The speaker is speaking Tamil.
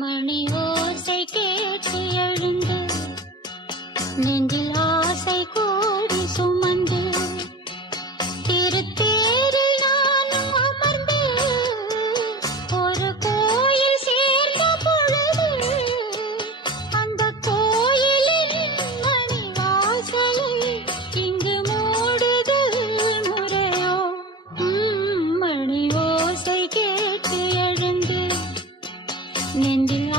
மணி ஓசை கேட்டு எழுந்து நெஞ்சில் ஆசை கோடி சுமந்து திருத்தேரில் நானும் அமர்ந்து ஒரு கோயில் சேர்ந்த பொழுது அந்த கோயிலின் மணி வாசலை இங்கு மூடுதல் முறையோ மணி ஓசை கேட்டு எழுந்து நெஞ்சில்